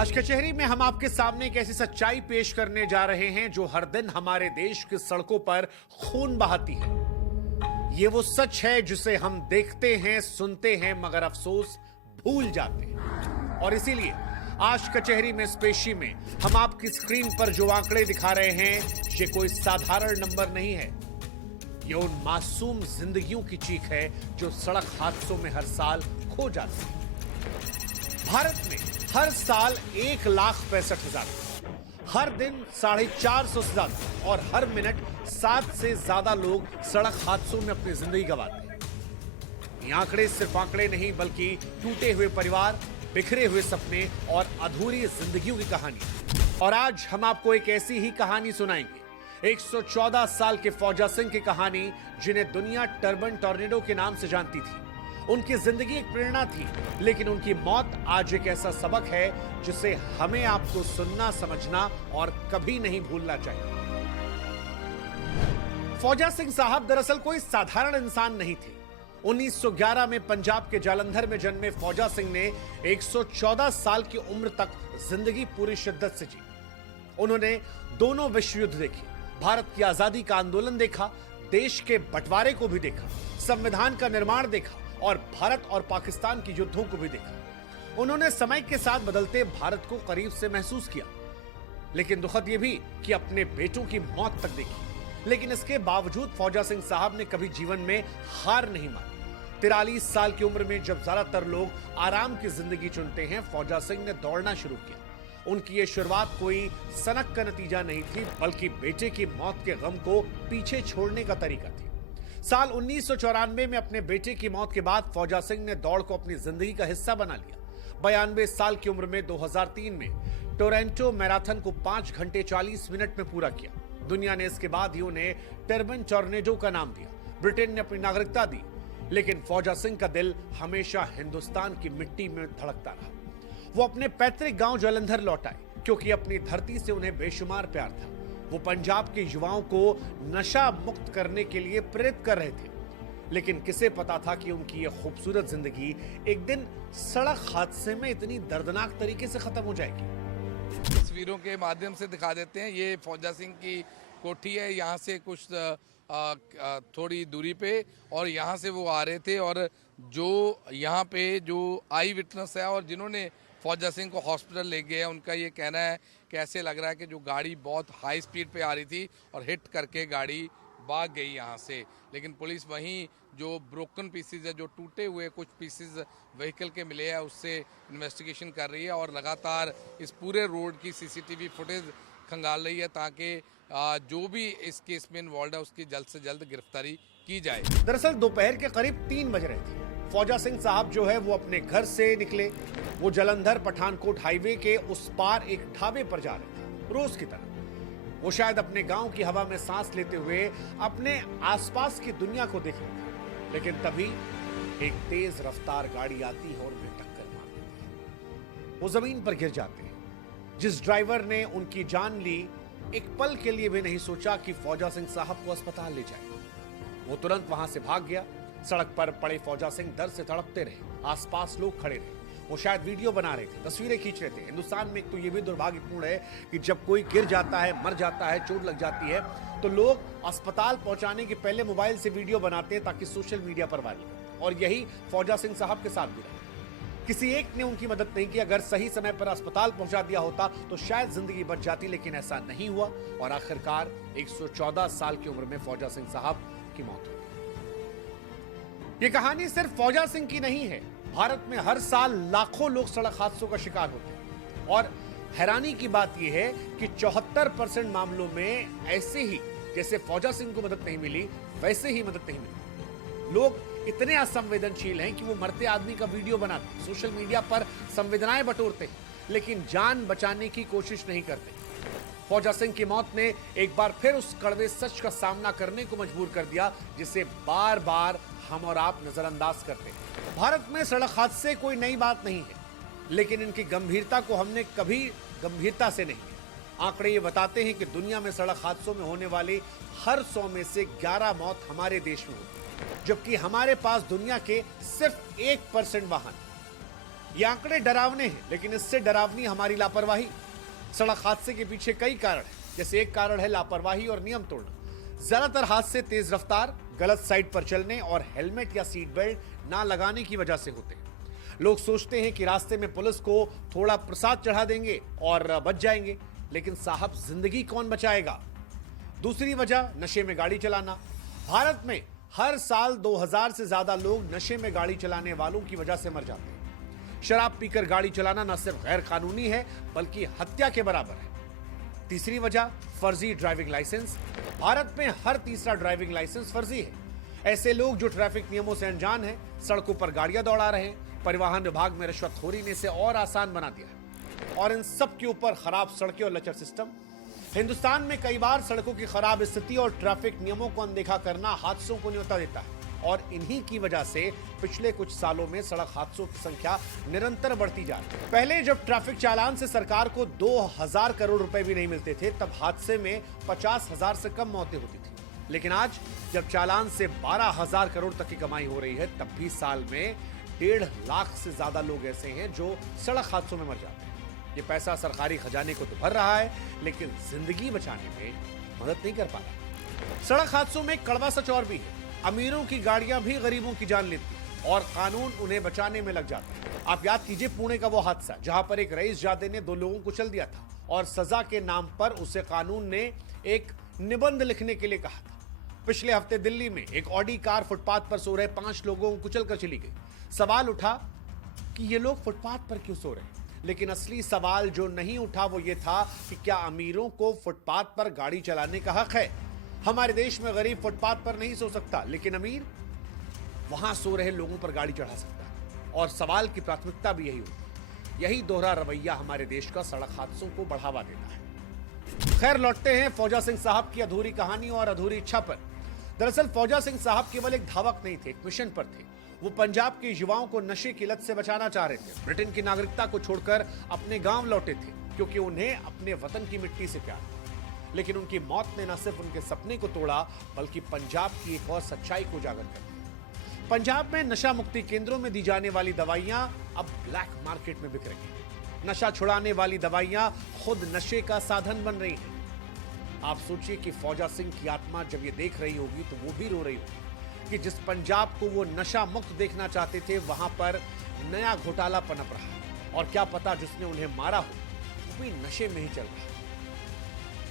आज कचहरी में हम आपके सामने एक ऐसी सच्चाई पेश करने जा रहे हैं जो हर दिन हमारे देश की सड़कों पर खून बहाती है। ये वो सच है जिसे हम देखते हैं, सुनते हैं, मगर अफसोस भूल जाते हैं। और इसीलिए आज कचहरी में स्पेशी में हम आपकी स्क्रीन पर जो आंकड़े दिखा रहे हैं, ये कोई साधारण नंबर नहीं है। ये उन मासूम जिंदगियों की चीख है जो सड़क हादसों में हर साल खो जाती है। भारत में हर साल 1,65,000, हर दिन 450 से ज्यादा और हर मिनट 7 से ज्यादा लोग सड़क हादसों में अपनी जिंदगी गंवाते हैं। ये आंकड़े सिर्फ आंकड़े नहीं बल्कि टूटे हुए परिवार, बिखरे हुए सपने और अधूरी जिंदगियों की कहानी। और आज हम आपको एक ऐसी ही कहानी सुनाएंगे, 114 साल के फौजा सिंह की कहानी, जिन्हें दुनिया टर्बन टॉर्नेडो के नाम से जानती थी। उनकी जिंदगी एक प्रेरणा थी, लेकिन उनकी मौत आज एक ऐसा सबक है जिसे हमें आपको सुनना, समझना और कभी नहीं भूलना चाहिए। फौजा सिंह साहब दरअसल कोई साधारण इंसान नहीं थे। 1911 में पंजाब के जालंधर में जन्मे फौजा सिंह ने 114 साल की उम्र तक जिंदगी पूरी शिद्दत से जी। उन्होंने दोनों विश्व युद्ध देखे, भारत की आजादी का आंदोलन देखा, देश के बंटवारे को भी देखा, संविधान का निर्माण देखा और भारत और पाकिस्तान के युद्धों को भी देखा। उन्होंने समय के साथ बदलते भारत को करीब से महसूस किया, लेकिन दुखद यह भी कि अपने बेटों की मौत तक देखी। लेकिन इसके बावजूद फौजा सिंह साहब ने कभी जीवन में हार नहीं मानी। 43 साल की उम्र में जब ज्यादातर लोग आराम की जिंदगी चुनते हैं, फौजा सिंह ने दौड़ना शुरू किया। उनकी यह शुरुआत कोई सनक का नतीजा नहीं थी, बल्कि बेटे की मौत के गम को पीछे छोड़ने का तरीका थी। साल 1994 में अपने बेटे की मौत के बाद फौजा सिंह ने दौड़ को अपनी जिंदगी का हिस्सा बना लिया। 92 साल की उम्र में 2003 में टोरंटो मैराथन को 5 घंटे 40 मिनट में पूरा किया। दुनिया ने इसके बाद ही उन्हें टर्बन टॉर्नेडो का नाम दिया। ब्रिटेन ने अपनी नागरिकता दी, लेकिन फौजा सिंह का दिल हमेशा हिंदुस्तान की मिट्टी में धड़कता रहा। वो अपने पैतृक गांव जालंधर लौट आए, क्योंकि अपनी धरती से उन्हें बेशुमार प्यार था। वो पंजाब के युवाओं को नशा मुक्त करने के लिए प्रेरित कर रहे थे, लेकिन किसे पता था कि उनकी ये खूबसूरत जिंदगी एक दिन सड़क हादसे में इतनी दर्दनाक तरीके से खत्म हो जाएगी। तस्वीरों के माध्यम से दिखा देते हैं। ये फौजा सिंह की कोठी है, यहाँ से कुछ थोड़ी दूरी पे, और यहाँ से वो आ रहे थे। और जो यहाँ पे जो आई विटनेस है और जिन्होंने फौजा सिंह को हॉस्पिटल ले गए, उनका ये कहना है कि ऐसे लग रहा है कि जो गाड़ी बहुत हाई स्पीड पे आ रही थी और हिट करके गाड़ी भाग गई यहाँ से। लेकिन पुलिस वहीं जो ब्रोकन पीसेज है, जो टूटे हुए कुछ पीसेज व्हीकल के मिले हैं, उससे इन्वेस्टिगेशन कर रही है और लगातार इस पूरे रोड की सीसीटीवी फुटेज खंगाल रही है, ताकि जो भी इस केस में इन्वॉल्व है उसकी जल्द से जल्द गिरफ्तारी की जाए। दरअसल दोपहर के करीब 3 बज रहे थे। फौजा सिंह साहब जो है वो अपने घर से निकले। वो जालंधर पठानकोट हाईवे के उस पार एक ढाबे पर जा रहे थे, रोज की तरह। वो शायद अपने गांव की हवा में सांस लेते हुए अपने आसपास की दुनिया को देख रहे थे, लेकिन तभी एक तेज रफ्तार गाड़ी आती है और उन्हें टक्कर मार देती है। वो जमीन पर गिर जाते हैं। जिस ड्राइवर ने उनकी जान ली, एक पल के लिए भी नहीं सोचा कि फौजा सिंह साहब को अस्पताल ले जाए। वो तुरंत वहां से भाग गया। सड़क पर पड़े फौजा सिंह दर्द से तड़पते रहे। आसपास लोग खड़े रहे। वो शायद वीडियो बना रहे थे, तस्वीरें खींच रहे थे। हिंदुस्तान में एक तो ये भी दुर्भाग्यपूर्ण है कि जब कोई गिर जाता है, मर जाता है, चोट लग जाती है, तो लोग अस्पताल पहुंचाने के पहले मोबाइल से वीडियो बनाते हैं ताकि सोशल मीडिया पर वायरल करें। और यही फौजा सिंह साहब के साथ भी रहा। किसी एक ने उनकी मदद नहीं की। अगर सही समय पर अस्पताल पहुंचा दिया होता तो शायद जिंदगी बच जाती, लेकिन ऐसा नहीं हुआ और आखिरकार 114 साल की उम्र में फौजा सिंह साहब की मौत हो गई। ये कहानी सिर्फ फौजा सिंह की नहीं है। भारत में हर साल लाखों लोग सड़क हादसों का शिकार होते हैं, और हैरानी की बात यह है कि 74% मामलों में ऐसे ही जैसे फौजा सिंह को मदद नहीं मिली, वैसे ही मदद नहीं मिली। लोग इतने असंवेदनशील हैं कि वो मरते आदमी का वीडियो बनाते, सोशल मीडिया पर संवेदनाएं बटोरते, लेकिन जान बचाने की कोशिश नहीं करते। फौजा सिंह की मौत ने एक बार फिर उस कड़वे सच का सामना करने को मजबूर कर दिया, जिसे बार बार हम और आप नजरअंदाज करते हैं। भारत में सड़क हादसे कोई नई बात नहीं है, लेकिन इनकी गंभीरता को हमने कभी गंभीरता से नहीं लिया। आंकड़े ये बताते हैं कि दुनिया में सड़क हादसों में होने वाली हर 100 में से 11 मौत हमारे देश में होती है, जबकि हमारे पास दुनिया के सिर्फ 1% वाहन। ये आंकड़े डरावने हैं, लेकिन इससे डरावनी हमारी लापरवाही। सड़क हादसे के पीछे कई कारण हैं, जैसे एक कारण है लापरवाही और नियम तोड़ना। ज्यादातर हादसे तेज रफ्तार, गलत साइड पर चलने और हेलमेट या सीट बेल्ट ना लगाने की वजह से होते हैं। लोग सोचते हैं कि रास्ते में पुलिस को थोड़ा प्रसाद चढ़ा देंगे और बच जाएंगे, लेकिन साहब जिंदगी कौन बचाएगा। दूसरी वजह नशे में गाड़ी चलाना। भारत में हर साल 2000 से ज्यादा लोग नशे में गाड़ी चलाने वालों की वजह से मर जाते हैं। शराब पीकर गाड़ी चलाना न सिर्फ गैर कानूनी है, बल्कि हत्या के बराबर है। तीसरी वजह फर्जी ड्राइविंग लाइसेंस। भारत में हर तीसरा ड्राइविंग लाइसेंस फर्जी है। ऐसे लोग जो ट्रैफिक नियमों से अनजान हैं, सड़कों पर गाड़ियां दौड़ा रहे हैं। परिवहन विभाग में रिश्वतखोरी ने इसे और आसान बना दिया है। और इन सब के ऊपर खराब सड़कें और लचर सिस्टम। हिंदुस्तान में कई बार सड़कों की खराब स्थिति और ट्रैफिक नियमों को अनदेखा करना हादसों को न्योता देता है, और इन्हीं की वजह से पिछले कुछ सालों में सड़क हादसों की संख्या निरंतर बढ़ती जा रही है। पहले जब ट्रैफिक चालान से सरकार को 2000 करोड़ रुपए भी नहीं मिलते थे, तब हादसे में 50,000 से कम मौतें होती थी। लेकिन आज जब चालान से 12,000 करोड़ तक की कमाई हो रही है, तब भी साल में 1.5 लाख से ज्यादा लोग ऐसे हैं जो सड़क हादसों में मर जाते हैं। ये पैसा सरकारी खजाने को तो भर रहा है, लेकिन जिंदगी बचाने में मदद नहीं कर पा रहा। सड़क हादसों में कड़वा सच और भी है। अमीरों की गाड़ियां भी गरीबों की जान लेती है और कानून उन्हें बचाने में लग जाता है। आप याद कीजिए पुणे का वो हादसा, जहां पर एक रईसजादे ने 2 लोगों को चल दिया था और सजा के नाम पर उसे कानून ने एक निबंध लिखने के लिए कहा था। पिछले हफ्ते दिल्ली में एक ऑडी कार फुटपाथ पर सो रहे 5 लोगों को कुचलकर चली गई। सवाल उठा कि ये लोग फुटपाथ पर क्यों सो रहे हैं, लेकिन असली सवाल जो नहीं उठा वो ये था कि क्या अमीरों को फुटपाथ पर गाड़ी चलाने का हक है। हमारे देश में गरीब फुटपाथ पर नहीं सो सकता, लेकिन अमीर वहां सो रहे लोगों पर गाड़ी चढ़ा सकता है। और सवाल की प्राथमिकता भी यही होती। यही दोहरा रवैया हमारे देश का सड़क हादसों को बढ़ावा देता है। खैर, लौटते हैं फौजा सिंह साहब की अधूरी कहानी और अधूरी इच्छा पर। दरअसल फौजा सिंह साहब केवल एक धावक नहीं थे, एक मिशन पर थे। वो पंजाब के युवाओं को नशे की लत से बचाना चाह रहे थे। ब्रिटेन की नागरिकता को छोड़कर अपने गांव लौटे थे, क्योंकि उन्हें अपने वतन की मिट्टी से प्यार था। लेकिन उनकी मौत ने न सिर्फ उनके सपने को तोड़ा, बल्कि पंजाब की एक और सच्चाई को उजागर कर दिया। पंजाब में नशा मुक्ति केंद्रों में दी जाने वाली दवाइयां अब ब्लैक मार्केट में बिक रही हैं। नशा छुड़ाने वाली दवाइयां खुद नशे का साधन बन रही हैं। आप सोचिए कि फौजा सिंह की आत्मा जब ये देख रही होगी तो वो भी रो रही होगी कि जिस पंजाब को वो नशा मुक्त देखना चाहते थे, वहां पर नया घोटाला पनप रहा है। और क्या पता जिसने उन्हें मारा हो वो भी नशे में ही चल रहा है।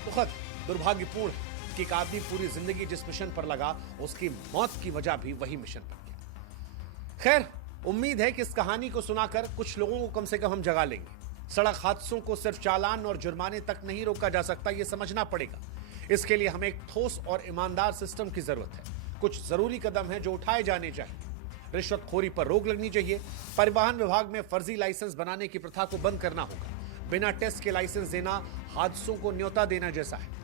दुखद, दुर्भाग्यपूर्ण है कि एक आदमी पूरी जिंदगी जिस मिशन पर लगा, उसकी मौत की वजह भी वही मिशन पर गया। खैर, उम्मीद है कि इस कहानी को सुनाकर कुछ लोगों को कम से कम हम जगा लेंगे। सड़क हादसों को सिर्फ चालान और जुर्माने तक नहीं रोका जा सकता, यह समझना पड़ेगा। इसके लिए हमें एक ठोस और ईमानदार सिस्टम की जरूरत है। कुछ जरूरी कदम हैं जो उठाए जाने चाहिए। रिश्वतखोरी पर रोक लगनी चाहिए। परिवहन विभाग में फर्जी लाइसेंस बनाने की प्रथा को बंद करना होगा। बिना टेस्ट के लाइसेंस देना हादसों को न्योता देना जैसा है।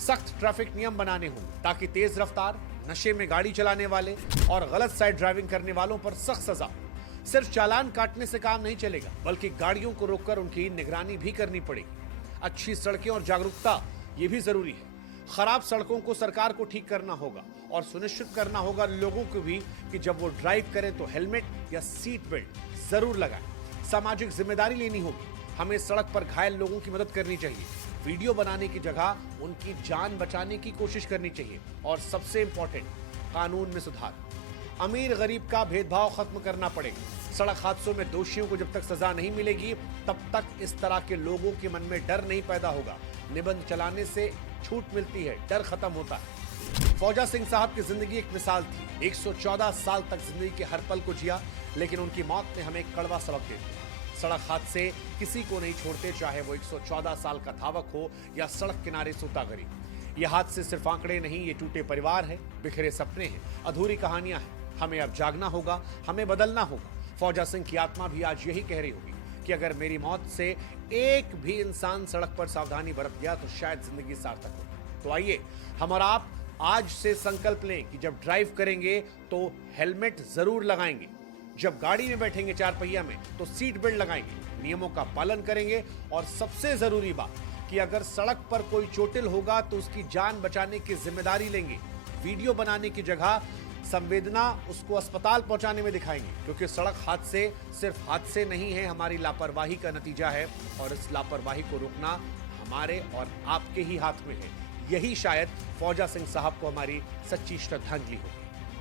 सख्त ट्रैफिक नियम बनाने होंगे ताकि तेज रफ्तार, नशे में गाड़ी चलाने वाले और गलत साइड ड्राइविंग करने वालों पर सख्त सजा हो। सिर्फ चालान काटने से काम नहीं चलेगा, बल्कि गाड़ियों को रोककर उनकी निगरानी भी करनी पड़ेगी। अच्छी सड़कें और जागरूकता ये भी जरूरी है। खराब सड़कों को सरकार को ठीक करना होगा और सुनिश्चित करना होगा लोगों को भी कि जब वो ड्राइव करें तो हेलमेट या सीट बेल्ट जरूर लगाएं। सामाजिक जिम्मेदारी लेनी होगी। हमें सड़क पर घायल लोगों की मदद करनी चाहिए। वीडियो बनाने की जगह उनकी जान बचाने की कोशिश करनी चाहिए। और सबसे इंपॉर्टेंट, कानून में सुधार। अमीर गरीब का भेदभाव खत्म करना पड़ेगा। सड़क हादसों में दोषियों को जब तक सजा नहीं मिलेगी, तब तक इस तरह के लोगों के मन में डर नहीं पैदा होगा। निबंध चलाने से छूट मिलती है, डर खत्म होता है। फौजा सिंह साहब की जिंदगी एक मिसाल थी। 114 साल तक जिंदगी के हर पल को जिया, लेकिन उनकी मौत ने हमें एक कड़वा सबक दे दिया। सड़क हादसे किसी को नहीं छोड़ते, चाहे वो 114 साल का धावक हो या सड़क किनारे सोता गरीब। ये हादसे सिर्फ आंकड़े नहीं, ये टूटे परिवार है, बिखरे सपने हैं, अधूरी कहानियां हैं। हमें अब जागना होगा, हमें बदलना होगा। फौजा सिंह की आत्मा भी आज यही कह रही होगी कि अगर मेरी मौत से एक भी इंसान सड़क पर सावधानी बरत गया तो शायद जिंदगी सार्थक होगी। तो आइए हम और आप आज से संकल्प लें कि जब ड्राइव करेंगे तो हेलमेट जरूर लगाएंगे, जब गाड़ी में बैठेंगे 4 पहिया में तो सीट बेल्ट लगाएंगे, नियमों का पालन करेंगे और सबसे जरूरी बात कि अगर सड़क पर कोई चोटिल होगा तो उसकी जान बचाने की जिम्मेदारी लेंगे। वीडियो बनाने की जगह संवेदना उसको अस्पताल पहुंचाने में दिखाएंगे, क्योंकि सड़क हादसे सिर्फ हादसे नहीं है, हमारी लापरवाही का नतीजा है और इस लापरवाही को रोकना हमारे और आपके ही हाथ में है। यही शायद फौजा सिंह साहब को हमारी सच्ची श्रद्धांजलि होगी।